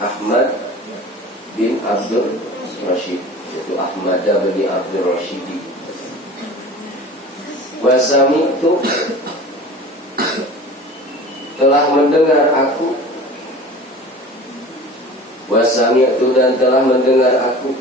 Ahmad bin Abdul Rashid, yaitu Ahmad bin Abdul Rashid. Wasami itu telah mendengar aku. Wasami itu dan telah mendengar aku.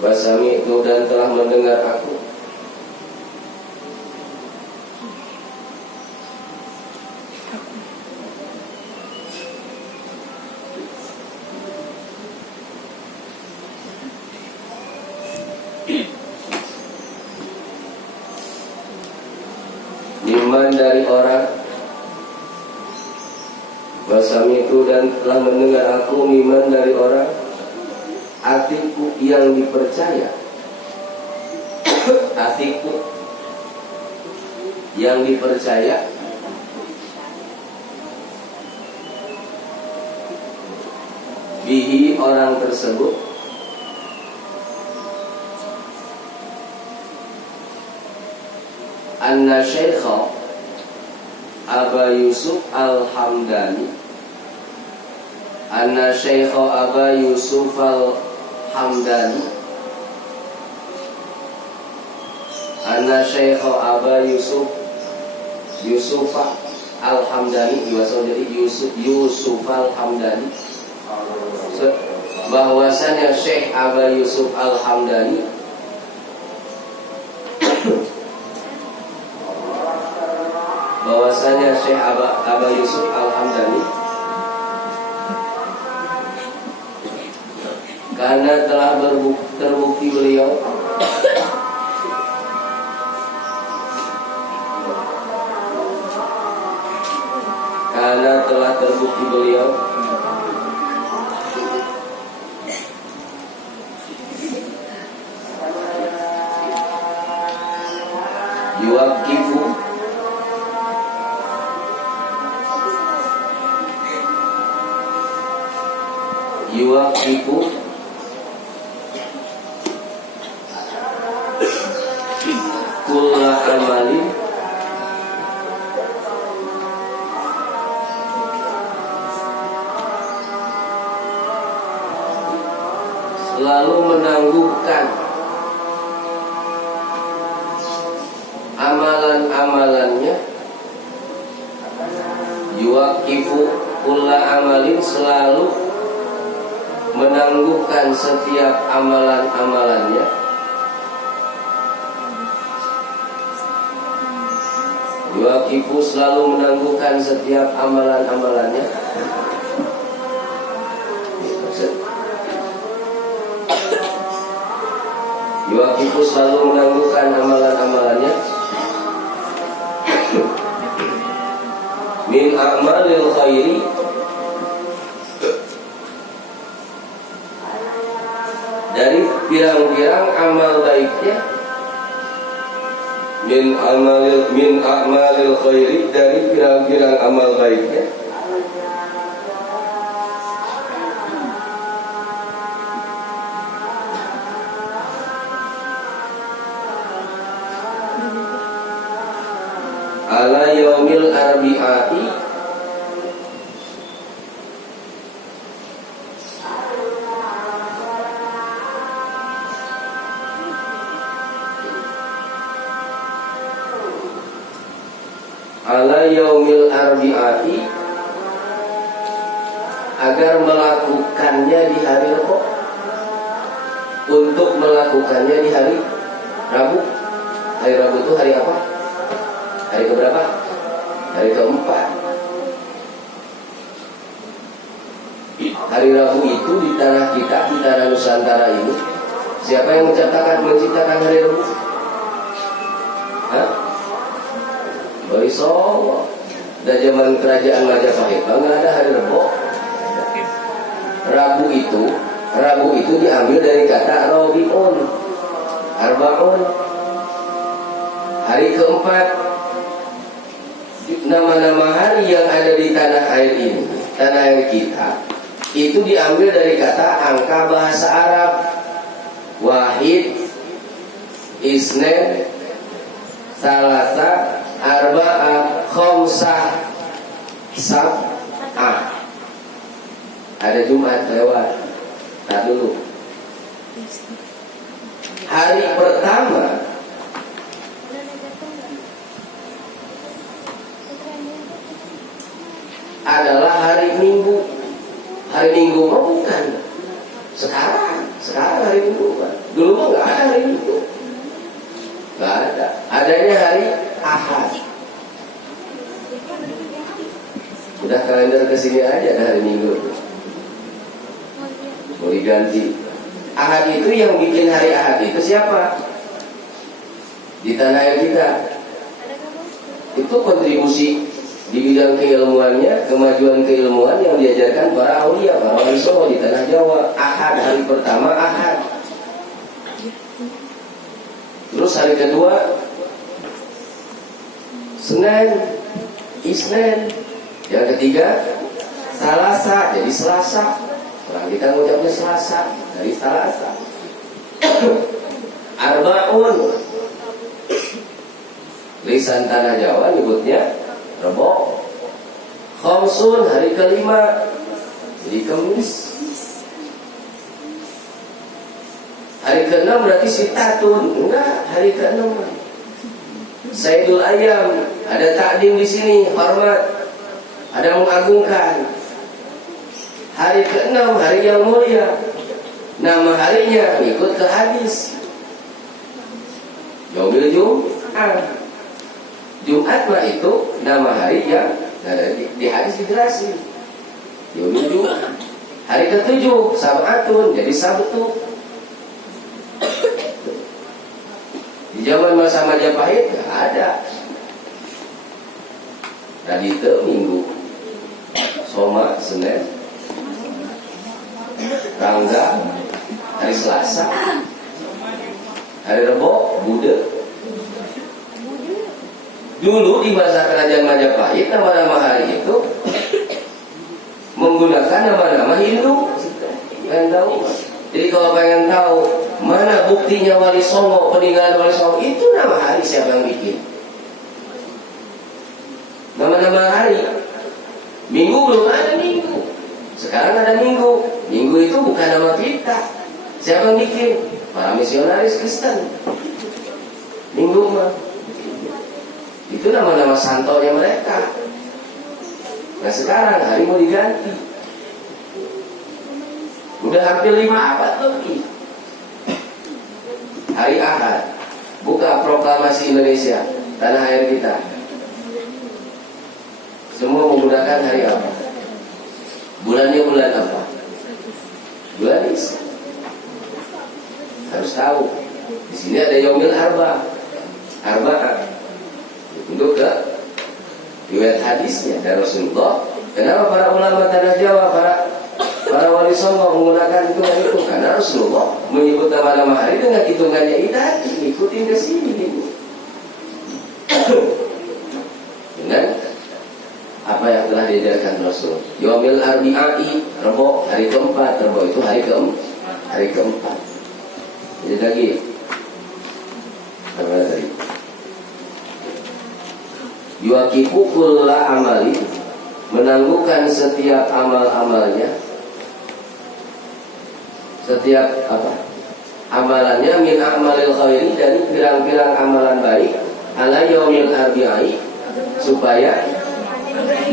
Wasami itu dan telah mendengar aku. Liman dari orang. Wasami itu dan telah mendengar aku. Liman dari orang. Atiku yang dipercaya. Atiku yang dipercaya. Bihi orang tersebut. Anna Syaikha Aba Yusuf Al-Hamdani. Anna Syaikha Aba Yusuf Al-Hamdani. Anna Syaikha Aba Yusuf Al-Hamdani. Diwasal jadi Yusuf Al-Hamdani. Bahwasanya Syekh Aba Yusuf Al-Hamdani bahwasanya Syekh Aba Yusuf Al-Hamdani karena telah terbukti beliau yuwakifu kulla amalin selalu menangguhkan amalan-amalannya. Yuwakifu kulla amalin selalu menangguhkan setiap amalan-amalannya. Yuwakifu selalu menangguhkan setiap amalan-amalannya. Yuwakifu selalu menangguhkan amalan-amalannya. Min a'malil khairi, dari pirang-pirang amal baiknya. Min a'malil khairi, dari pirang-pirang amal baiknya. Ala yaumil arbi'ati, ala yaumil arbi'ati, agar melakukannya di hari Rabu. Untuk melakukannya di hari Rabu. Hari Rabu itu hari apa? Hari keberapa? Hari keempat. Hari Rabu itu di tanah kita, di tanah Nusantara ini, siapa yang menciptakan hari Rabu? Hah? Bariso. Dan zaman kerajaan Majapahit nggak ada hari Rabu. Rabu itu diambil dari kata Rabi'un, Arba'un, hari keempat. Nama-nama hari yang ada di tanah air ini, tanah air kita, itu diambil dari kata angka bahasa Arab. Wahid, Isnen, Salasa, Arba'ah, Khomsah, ada Jumat lewat. Tak dulu. Hari pertama adalah hari Minggu. Hari Minggu mah bukan sekarang hari Minggu kan. Dulu mah nggak ada hari Minggu, nggak ada. Adanya hari Ahad. Udah kalender kesini aja ada hari Minggu. Mau diganti. Ahad itu yang bikin hari Ahad itu siapa? Di tanah air kita. Itu kontribusi di bidang keilmuannya, kemajuan keilmuan yang diajarkan para aulia, para wali songo di tanah Jawa. Ahad, hari pertama Ahad. Terus hari kedua Senin, Isnin. Yang ketiga Selasa, jadi Selasa. Orang kita ngucapnya Selasa, dari Selasa. Arbaun, lisan tanah Jawa nyebutnya Rebo. Khamsun, hari kelima, jadi Kamis. Hari keenam berarti Sitatun, enggak, hari keenam. Sayyidul Ayam, ada takdim di sini, hormat, ada mengagungkan. Hari keenam, hari yang mulia. Nama harinya ikut ke hadis. Yaumil Jum'ah. Jumat mah itu nama hari yang ada di hadis dijelasin. Yaumil Jum'ah. Hari ketujuh Sab'atun, jadi Sabtu. Di zaman masa Majapahit nggak ada. Tadi itu Minggu, Soma, Senin, Rangga, hari Selasa, hari Rebo, Buddha. Dulu di masa kerajaan Majapahit nama-nama hari itu menggunakan nama-nama Hindu. Pengen tahu? Jadi kalau pengen tahu mana buktinya Wali Songo, peninggalan Wali Songo, itu nama hari siapa yang bikin? Nama-nama hari. Minggu belum ada Minggu. Sekarang ada Minggu. Minggu itu bukan nama kita. Siapa yang bikin? Para misionaris Kristen. Minggu mah itu nama-nama santonya mereka. Nah sekarang hari mau diganti. Udah hampir 5 abad lebih. Hari Ahad. Buka proklamasi Indonesia, tanah air kita. Semua menggunakan hari apa? Bulannya bulan apa? Bulan Islam. Harus tahu. Di sini ada Yaumil Arba. Arba'ah. Untuk ke riwayat hadisnya dari Rasulullah. Kenapa para ulama tanah Jawa, para wali songo menggunakan hitungan itu? Karena Rasulullah menyebut nama-nama hari dengan hitungannya ilahi. Ikutin ke sini dengan apa yang telah diajarkan Rasul. Yaumil Arbi'i, Rebo, hari keempat. Rebo itu hari keempat. Jadi lagi apa tadi? Yuakifu kulla amali, menangguhkan setiap amal-amalnya, setiap apa? Amalannya min amalil khairi, dari pirang-pirang amalan baik, ala yaumil arbi'i, supaya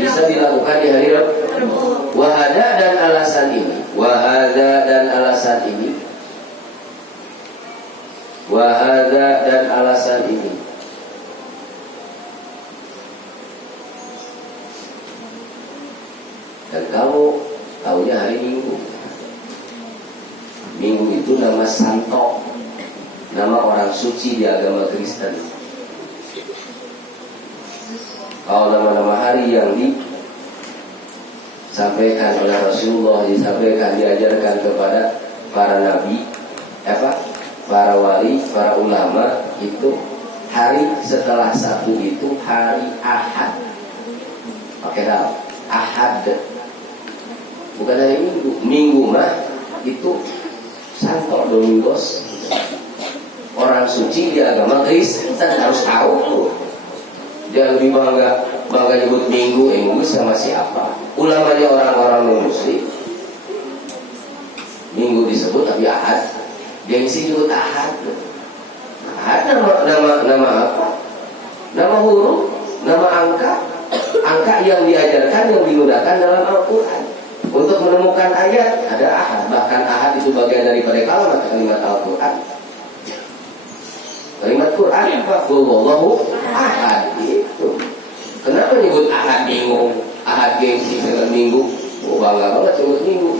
bisa dilakukan di hari Rabu. Wahada dan alasan ini, wahada dan alasan ini, wahada dan alasan ini. Dan kamu tahunya hari Minggu. Minggu itu nama santo, nama orang suci di agama Kristen. Kalau nama-nama hari yang disampaikan oleh Rasulullah, disampaikan, diajarkan kepada para nabi, para wali, para ulama, itu hari setelah Sabtu itu hari Ahad. Pakai dal, Ahad. Bukan hari Minggu. Minggu mah itu Santo Domingos. Orang suci di agama Kristen harus tahu tuh. Dia lebih bangga nyebut Minggu sama siapa? Ulamanya orang-orang muslim. Minggu disebut tapi Ahad. Gengsi nyebut Ahad. Ahad nama apa? Nama huruf, nama angka. Angka yang diajarkan, yang digunakan dalam Al-Quran. Untuk menemukan ayat ada Ahad. Bahkan Ahad itu bagian daripada kalimat Al-Quran. Kalimat Quran apa? Qul huwallahu ahad. Itu. Kenapa nyebut Ahad bingung? Ahad gengsi dengan minggu. Oh, bangga banget sebut minggu.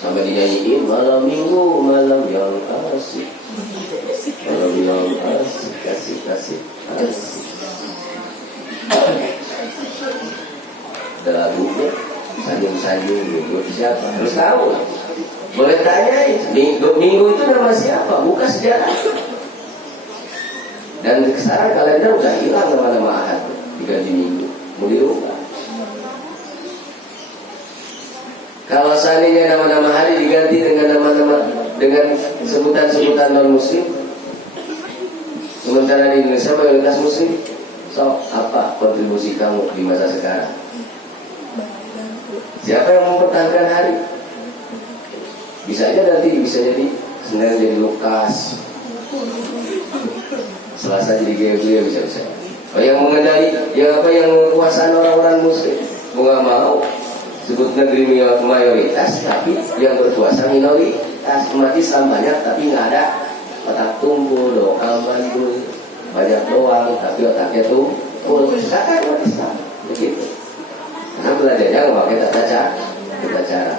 Sampai dinyanyiin malam minggu, malam yang asik. Malam yang asik, kasih. Ada lagunya, sanjung minggu siapa? Harus tahu. Boleh tanya, minggu itu nama siapa? Buka sejarah. Dan sekarang kalender udah hilang nama-nama Ahad diganti minggu, mau dirubah. Kalau seandainya nama-nama hari diganti dengan nama-nama dengan sebutan-sebutan non muslim, sementara di Indonesia mayoritas muslim, so apa kontribusi kamu di masa sekarang? Siapa yang mempertahankan hari? Bisa jadi Senin jadi Lukas, Selasa jadi Gabriel, bisa. Oh, yang mengendali, yang menguasai orang-orang muslim, nggak mau sebut negeri mayoritas, tapi yang berkuasa minoritas. Umat Islam banyak, tapi nggak ada otak tumpul, doa mandul, banyak doang, tapi otaknya tuh kata umat Islam, begitu. Karena belajarnya memakai tata cara,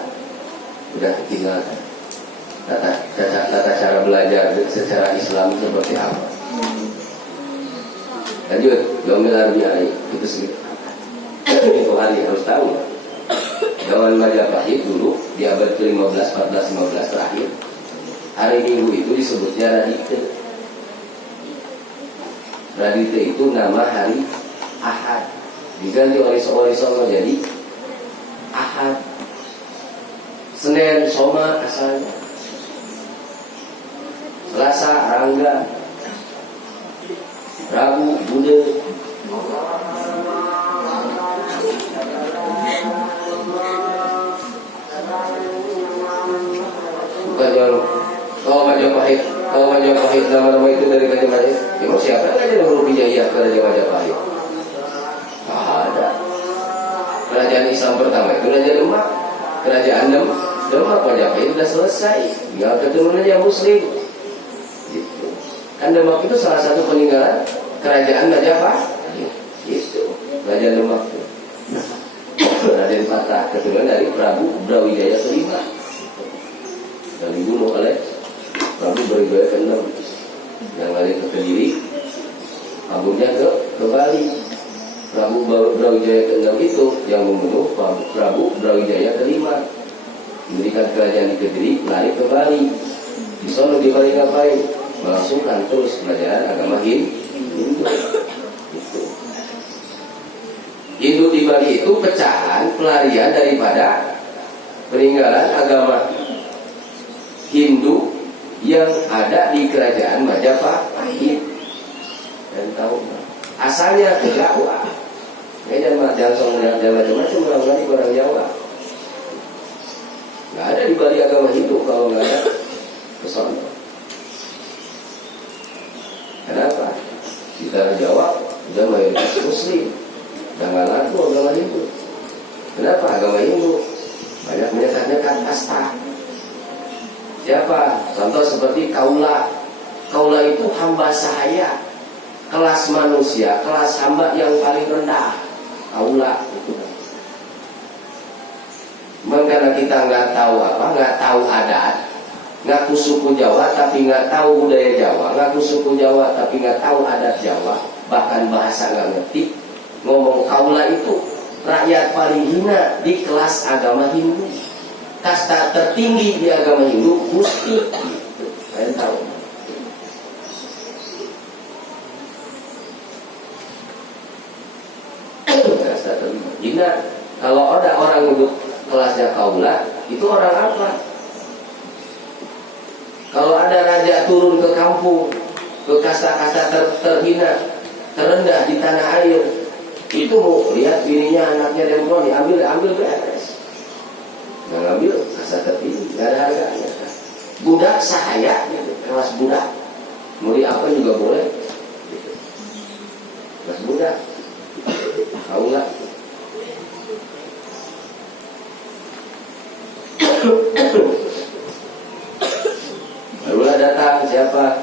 udah ketinggalan. Tata cara belajar secara Islam seperti apa? Lanjut, Yaumil Arbi'ah itu sedikit. Itu hari harus tahu. Zaman Majapahit dulu di abad ke-15, 14, 15 terakhir, hari Minggu itu disebutnya Radite. Radite itu nama hari Ahad, diganti oleh Sono jadi Ahad. Senin Soma asalnya, Selasa Rangga, Rabu Bude, kalau Majapahit nama-nama itu dari Raja Majapahit. Memang siapa yang ngajar huruf hijaiyah ke Raja Majapahit? Tak ada. Kerajaan Islam pertama itu Raja Demak. Kerajaan Demak Majapahit sudah selesai. Tinggal keturunannya Muslim. Gitu. Kan Demak itu salah satu peninggalan kerajaan Majapahit. Gitu. Raja Demak itu. Raden Patah keturunan dari Prabu Brawijaya kelima. Dan dibunuh oleh Prabu Brawijaya ke-6 yang lari ke Kediri, kaburnya ke Bali. Prabu Brawijaya ke-6 itu yang membunuh Prabu Brawijaya ke-5, mendirikan kerajaan di Kediri, lari ke Bali. Di sana di Bali ngapain? Melangsungkan terus pelajaran agama Hindu. Hindu di Bali itu pecahan pelarian daripada peninggalan agama Hindu yang ada di kerajaan Majapahit. Dan tahu asalnya ke Jawa. Jangan soal macam-macam orang Jawa. Nggak ada di Bali agama Hindu kalau nggak ada pesona. Kenapa? Di tanah Jawa sudah mayoritas Muslim. Jangan laku agama Hindu. Kenapa agama Hindu banyak menyekat-nyekat kasta? Siapa? Contoh seperti kaula. Kaula itu hamba sahaya, kelas manusia, kelas hamba yang paling rendah. Kaula itu. Karena kita nggak tahu adat, ngaku suku Jawa tapi nggak tahu budaya Jawa, ngaku suku Jawa tapi nggak tahu adat Jawa, bahkan bahasa nggak ngerti. Ngomong kaula itu rakyat paling hina di kelas agama Hindu. Kasta tertinggi di agama Hindu musti. Kalian tahu? Kasta tertinggi. Ingat, kalau ada orang duduk kelasnya kaula, itu orang apa? Kalau ada raja turun ke kampung, ke kasta-kasta terhina, terendah di tanah air, itu mau lihat bininya, anaknya demplon, ambil beres. Nggak ngambil kasta tertinggi. nggak ada harganya. Budak sahaya, gitu. Kelas budak, mau di apa juga boleh. Gitu. Kelas budak, tahu nggak? Barulah datang siapa?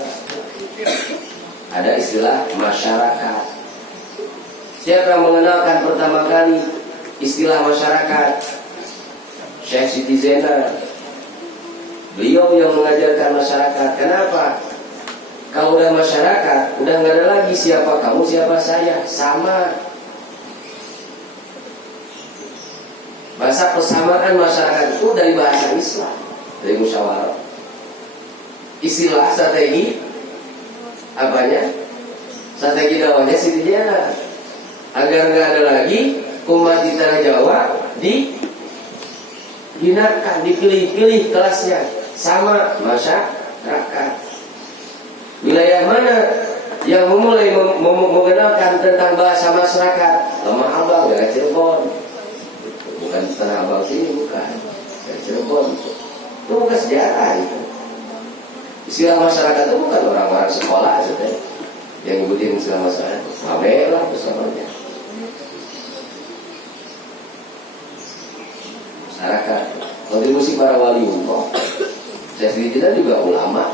Ada istilah masyarakat. Siapa yang mengenalkan pertama kali istilah masyarakat? Syekh Siti Zenar. Beliau yang mengajarkan masyarakat. Kenapa? Kalau udah masyarakat, udah nggak ada lagi siapa kamu, siapa saya, sama. Bahasa persamaan masyarakat itu dari bahasa Islam, dari musyawarah. Istilah strategi apanya? Strategi dakwahnya Siti Zenar. Agar nggak ada lagi umat di tanah Jawa dihinakan, dipilih-pilih kelasnya sama masyarakat. Wilayah mana yang memulai mengenalkan tentang bahasa masyarakat? Lemah Abang, dari Cirebon. Bukan Tanah Abang sini, bukan. Dari Cirebon. Itu bukan sejarah itu. Istilah masyarakat itu bukan orang-orang sekolah saja yang ngikutin istilah masyarakat. Pamelah bersamanya. Masyarakat, kontribusi para wali Allah. Saya sendiri juga ulama,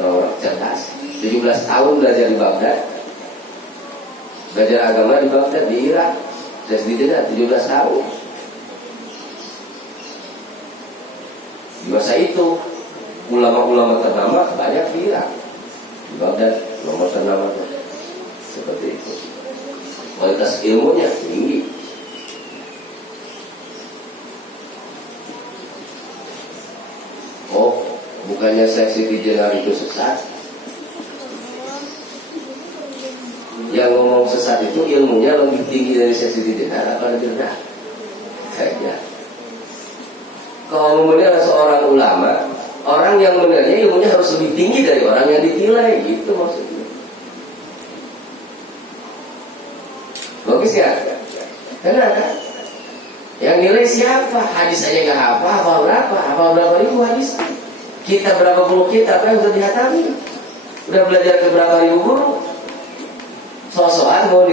orang cerdas. 17 tahun belajar di Baghdad, belajar agama di Baghdad, di Irak. Saya sendiri 17 tahun. Di masa itu ulama-ulama ternama banyak di Irak, di Baghdad, ulama ternama seperti itu. Kualitas ilmunya tinggi. Oh, bukannya Syekh Siti Zenar itu sesat? Yang ngomong sesat itu ilmunya lebih tinggi dari Syekh Siti Zenar apa lebih rendah? Kayaknya. Kalau menilai seorang ulama, orang yang menilai ilmunya harus lebih tinggi dari orang yang ditilai, gitu maksudnya. Bagus ya? Kenapa? Yang nilai siapa? Hadis aja nggak hafal berapa? Hafal berapa ribu hadis? Kita berapa puluh kitab yang sudah dihatami? Udah belajar ke berapa ribu guru? So-soan mau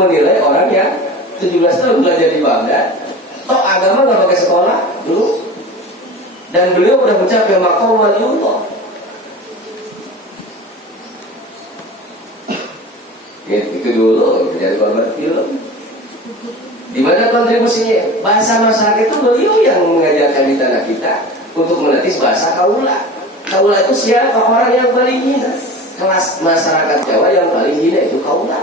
menilai orang yang 17 tahun belajar di Baghdad. Toh agama nggak pakai sekolah dulu. Dan beliau udah mencapai maqam waliullah. Itu dulu jadi korban film. Di mana kontribusinya? Bahasa masyarakat itu beliau yang mengajarkan di tanah kita untuk menetis bahasa kaula. Kaula itu siapa? Orang yang paling hina. Kelas masyarakat Jawa yang paling hina itu kaula.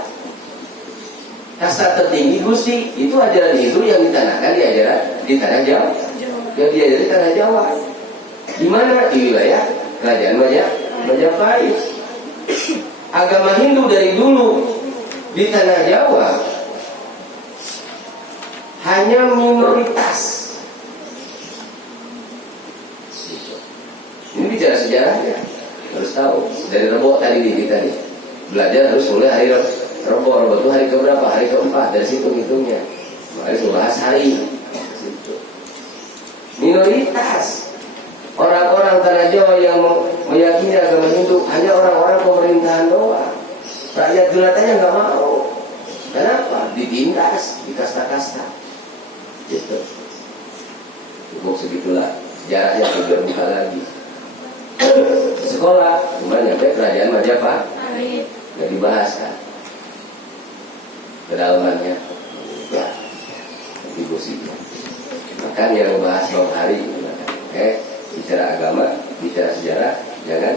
Kasta tertinggi Gusti, itu ajaran itu yang ditanahkan di tanah Jawa. Yang diajari di tanah Jawa. Di mana? Di wilayah kerajaan Majapahit. Agama Hindu dari dulu di tanah Jawa hanya minoritas. Ini bicara sejarahnya, harus tahu. Dari Rebo tadi kita nih belajar harus mulai hari Rebo itu hari keberapa? Hari keempat, dari situ hitungnya. Mari bahas hari. Minoritas. Orang-orang tanah Jawa yang meyakini agama Hindu hanya orang-orang pemerintahan doang. Rakyat jelatanya nggak mau. Kenapa? Ditindas, di kasta-kasta. Gitu. Cukup segitulah. Sejarahnya sudah buka lagi. Sekolah, cuma nyampe kerajaan Majapahit. Nggak dibahas kan? Kedalamannya. Ya, kontribusinya. Maka yang membahas bawah hari. Bicara agama, bicara sejarah, jangan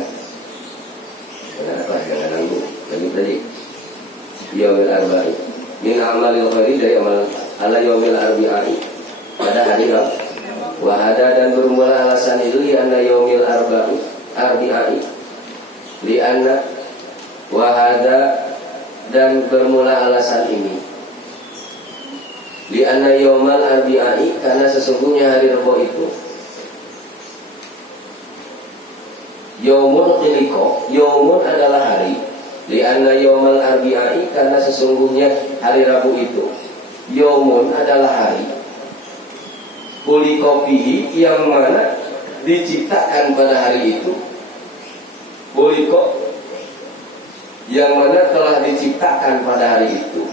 nanggung. Lanjut tadi. Yaumil arba'i. Min amalil khairi, dari amal ala yaumil arba'i. Pada hari Rabu. Wahada, dan bermula alasan itu lianna yaumil arba'i. Lianna wahada, dan bermula alasan ini. Lianna yaumal arba'i, karena sesungguhnya hari Rabu itu Yaumul Qiliko, Yaumun adalah hari. Lianna yaumal arba'i, karena sesungguhnya hari Rabu itu Yaumun adalah hari. Kulikopihi yang mana diciptakan pada hari itu. Kuliko yang mana telah diciptakan pada hari itu.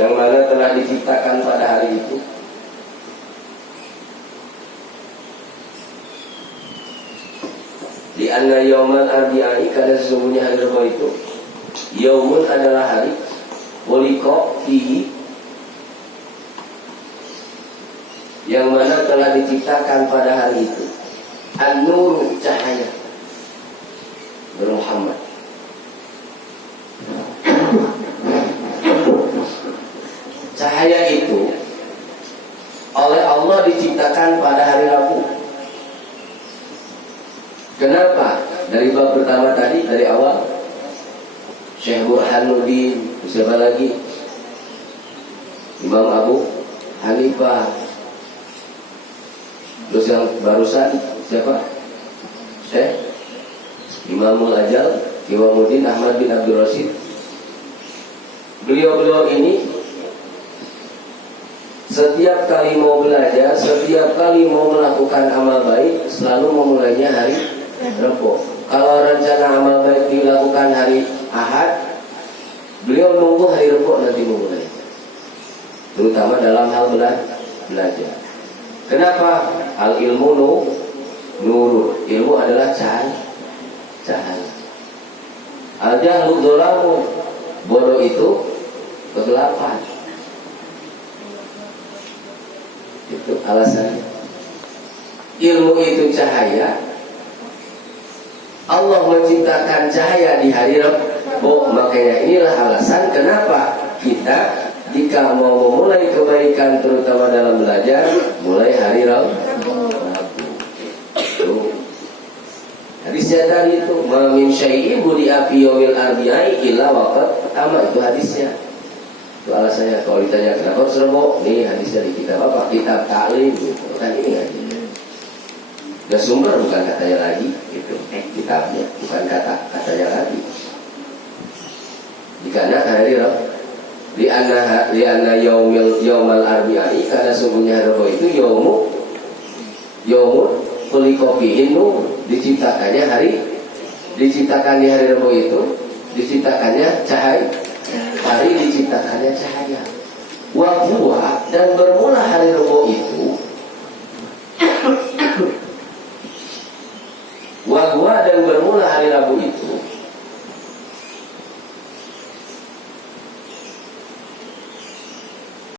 Yang mana telah diciptakan pada hari itu. Di anna yaumal arbi'i, karena sesungguhnya hari Rabu itu yaumun adalah hari Kuliko fihi yang mana telah diciptakan pada hari itu an-nur cahaya Muhammad. Cahaya itu oleh Allah diciptakan pada hari Rabu. Kenapa? Dari bab pertama tadi, dari awal Syekh Burhanuddin, siapa lagi? Imam Abu Hanifah. Terus yang barusan siapa? Syekh Imamul Ajal Imamuddin Ahmad bin Abdul Rashid. Beliau-beliau ini setiap kali mau belajar, setiap kali mau melakukan amal baik, selalu memulainya hari Rabu. Kalau rencana amal baik dilakukan hari Ahad, beliau nunggu hari Rabu nanti memulai. Terutama dalam hal belajar. Kenapa? Al ilmu nurul. Ilmu adalah cahaya. Al jahlu dzalamun. Bodoh itu kegelapan. Itu alasannya. Ilmu itu cahaya. Allah menciptakan cahaya di hari Rabu. Makanya inilah alasan kenapa kita jika mau memulai kebaikan terutama dalam belajar, mulai hari Rabu. Hadisnya tadi itu, ma min syai'in budi'a fi yaumil arbi'i illa waqad ama, itu hadisnya. Itu alasannya. Kalau ditanya kenapa harus Rabu, nih hadisnya di kitab apa? Kitab Ta'lim gitu. Kan ini hadisnya. Dan sumber bukan katanya lagi gitu. Kitabnya bukan katanya lagi. Dikarenakan hari Rabu. Li anna yaumal arbi'i, karena sungguhnya Rabu itu yaumul kulikofihin nur, diciptakannya diciptakan di hari Rabu itu, diciptakannya cahaya. Hari diciptakannya cahaya. Wa huwa, dan bermula hari Rabu itu wa huwa, dan bermula hari Rabu itu